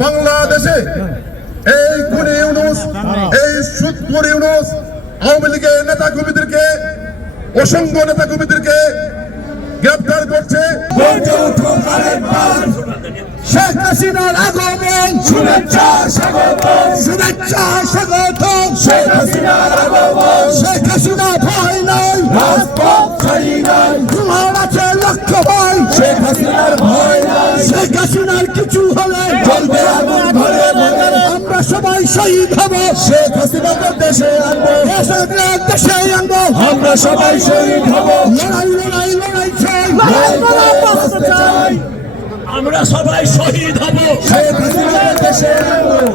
বাংলাদেশে এই খুনি ইউনুস এই সুদপুর ইউনুস আওয়ামী লীগের নেতা কর্মীদেরকে অসংখ্য নেতা কর্মীদেরকে গ্রেপ্তার করছে। শেখ হাসিনার আগমন শুভেচ্ছা স্বাগতম। শুভেচ্ছা স্বাগতম। শেখ হাসিনার আগমন সবাই শহীদ হব। শেখ হাসিনাকে দেশে আনব। দেশে আনব। আমরা সবাই শহীদ হব। লড়াই লড়াই লড়াই চাই। লড়াই করা বাঁচতে চাই। আমরা সবাই শহীদ হব।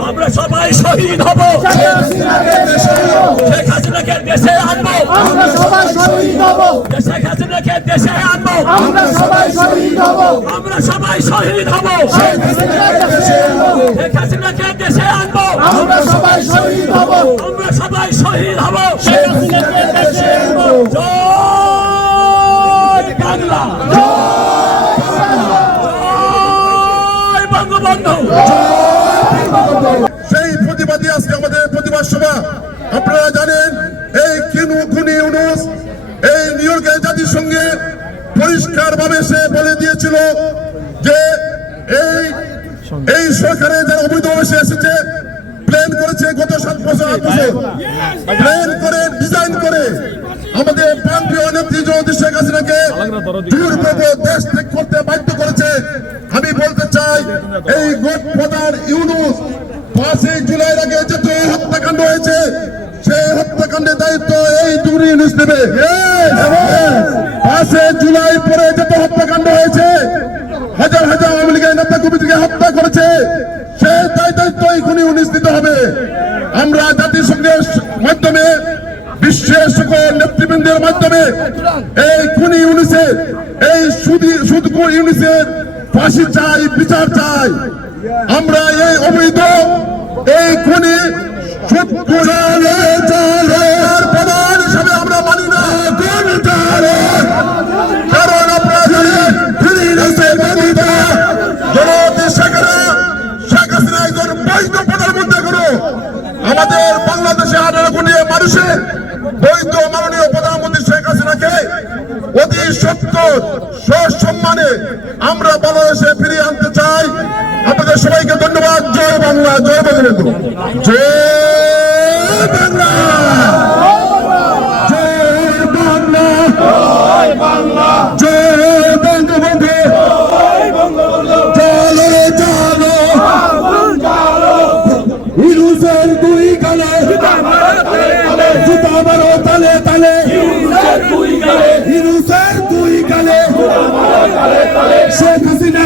আমরা সবাই শহীদ হব। শেখ হাসিনাকে দেশে আনব। আমরা সবাই শহীদ হব। শেখ হাসিনাকে দেশে আনব। আমরা সবাই শহীদ হব। আমরা সবাই শহীদ হব। শেখ হাসিনাকে দেশে আনব। আমরা সবাই শহীদ হব। আমরা সবাই শহীদ হব। শেখ হাসিনাকে দেশে বঙ্গবন্ধু। সেই প্রতিবাদী আজকে আমাদের প্রতিবাদ সভা। আপনারা জানেন, এই কিনু খুনি ইউনুস, এই নিউ ইয়র্কের জাতিসংঘে পরিষ্কার ভাবে সে বলে দিয়েছিল যে এই এই সরকারে যারা অবৈধভাবে এসেছে প্ল্যান করেছে গত সাত বছর, আট বছর। প্ল্যান করে ডিজাইন করে আমাদের প্রান্তীয় নেত্রী জগদীশ শেখ হাসিনাকে দেশ ত্যাগ করতে বাধ্য করেছে। আমি চাই এই গোট প্রধান ইউনুস পাঁচই জুলাইয়ের আগে যত হত্যাকাণ্ড হয়েছে, সেই হত্যাকাণ্ডের দায়িত্ব এই দুরি ইউনুস নেবে। পাঁচই জুলাই পরে যত হত্যাকাণ্ড হয়েছে, হাজার হাজার আওয়ামী লীগের নেতা কর্মীদেরকে হত্যা করেছে সে দায় দায়িত্ব এখনই উনিশ দিতে হবে। আমরা জাতিসংঘের মাধ্যমে, বিশ্বের সকল নেতৃবৃন্দের মাধ্যমে এই খুনি ইউনিসের, এই সুদি ইউনিসের ফাঁসি চাই বিচার চাই। আমরা এই অবৈধ এই খুনি প্রধান হিসাবে আমরা মানি না। কারণ আমাদের বাংলাদেশে আঠারো কোটি মানুষের সত্তর সসম্মানে আমরা বাংলাদেশে ফিরিয়ে আনতে চাই। আপনাদের সবাইকে ধন্যবাদ। জয় বাংলা, জয় বঙ্গবন্ধু। জয়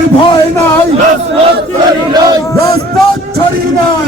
হাসিনার ভয় নাই। রাজপথ ছড়ি নাই।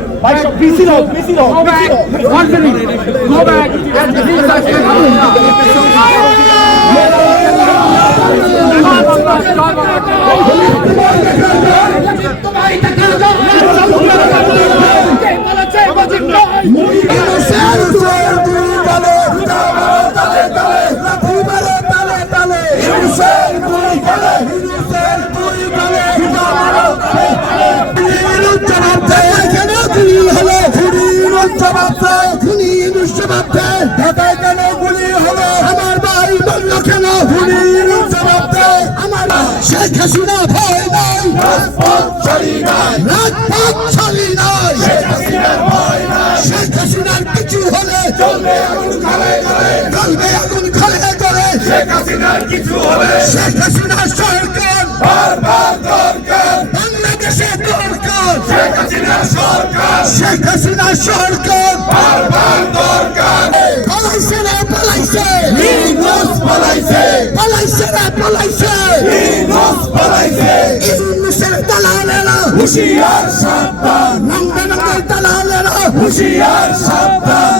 BC law. Go back. One minute. Go back. Sheikh Hasina ভয় নাই। রাজপথ ছাড়ি নাই। রাজপথ ছাড়ি নাই। শেখ হাসিনার ভয় নাই। শেখ হাসিনার কিছু হলে চলবে আগুন খালে খালে। চলবে আগুন খালে খালে শেখ হাসিনার কিছু হলে। শেখ হাসিনার সরকার। বারবার দরকার। বাংলাদেশে দরকার। শেখ হাসিনার সরকার। শেখ হাসিনার সরকার। বারবার দরকার। পালাইছে না পালাইছে। নিউজ পালাইছে। হুশিয়ার সাবধান রংবেরঙের দালালেরা হুশিয়ার সাবধান